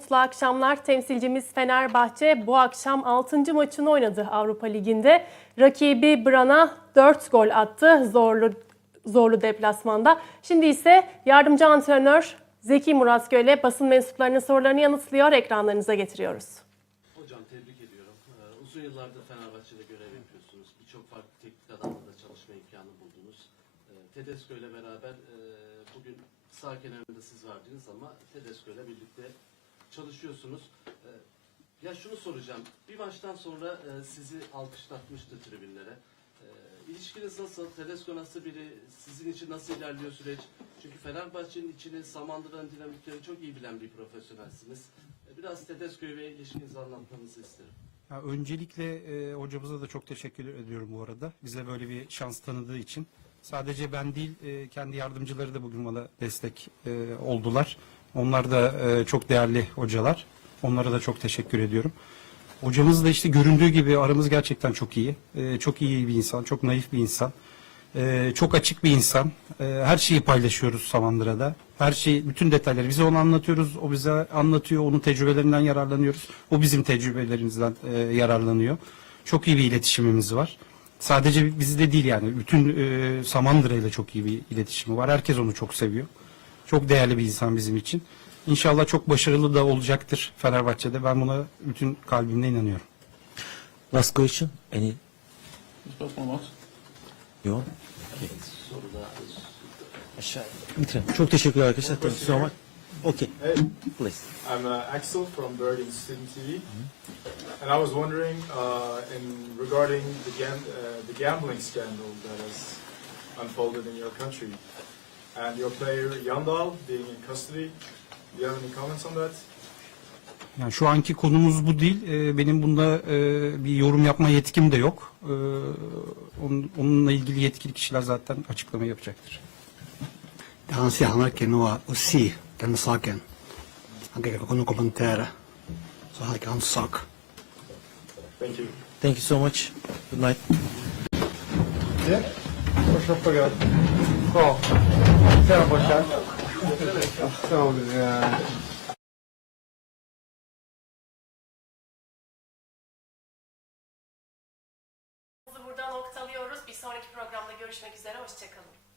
mutlu akşamlar. Temsilcimiz Fenerbahçe bu akşam 6. maçını oynadı Avrupa Ligi'nde. Rakibi Bran'a 4 gol attı zorlu zorlu deplasmanda. Şimdi ise yardımcı antrenör Zeki Murat Göl'e basın mensuplarının sorularını yanıtlıyor. Ekranlarınıza getiriyoruz. Hocam tebrik ediyorum. Ee, uzun yıllardır Fenerbahçe'de görev yapıyorsunuz. Birçok farklı teknik adamla da çalışma imkanı buldunuz. Ee, Tedesco ile beraber e, bugün sağ kenarında siz vardınız ama Tedesco ile birlikte çalışıyorsunuz. Ee, ya şunu soracağım. Bir maçtan sonra e, sizi alkışlatmıştı tribünlere. Ee, ilişkiniz nasıl? Tedesco nasıl biri? Sizin için nasıl ilerliyor süreç? Çünkü Fenerbahçe'nin içini Samandıra'nın dinamiklerini çok iyi bilen bir profesyonelsiniz. Ee, Biraz Tedesco'yu ve ilişkinizi anlatmanızı isterim. Ya öncelikle e, hocamıza da çok teşekkür ediyorum bu arada. Bize böyle bir şans tanıdığı için. Sadece ben değil, e, kendi yardımcıları da bugün bana destek e, oldular. Onlar da e, çok değerli hocalar. Onlara da çok teşekkür ediyorum. Hocamız da işte göründüğü gibi aramız gerçekten çok iyi. E, çok iyi bir insan, çok naif bir insan. E, çok açık bir insan. E, her şeyi paylaşıyoruz Samandıra'da. Her şeyi, bütün detayları bize onu anlatıyoruz. O bize anlatıyor. Onun tecrübelerinden yararlanıyoruz. O bizim tecrübelerimizden e, yararlanıyor. Çok iyi bir iletişimimiz var. Sadece bizde değil yani. Bütün e, Samandıra ile çok iyi bir iletişimi var. Herkes onu çok seviyor. Çok değerli bir insan bizim için. İnşallah çok başarılı da olacaktır Fenerbahçe'de. Ben buna bütün kalbimle inanıyorum. Last question. Any? Soruda Aşağı. Bitirelim. Çok teşekkürler arkadaşlar. Thank you so much. Okay. Hey, Please. I'm uh, Axel from Bergen Student TV, and I was wondering, uh, in regarding the, gam- uh, the gambling scandal that has unfolded in your country, and your player Yandal being in custody. Do you have any comments on that? Yani şu anki konumuz bu değil. Ee, benim bunda e, bir yorum yapma yetkim de yok. Ee, onun- onunla ilgili yetkili kişiler zaten açıklama yapacaktır. Han sier han har ikke noe å si denne saken. Han kan ikke noe kommentere. Så han er ikke hans sak. Thank you. Thank you so much. Good night. Yeah. What's up again? Sen başa. Tamam ya. Burada noktalıyoruz. Bir sonraki programda görüşmek üzere. Hoşçakalın.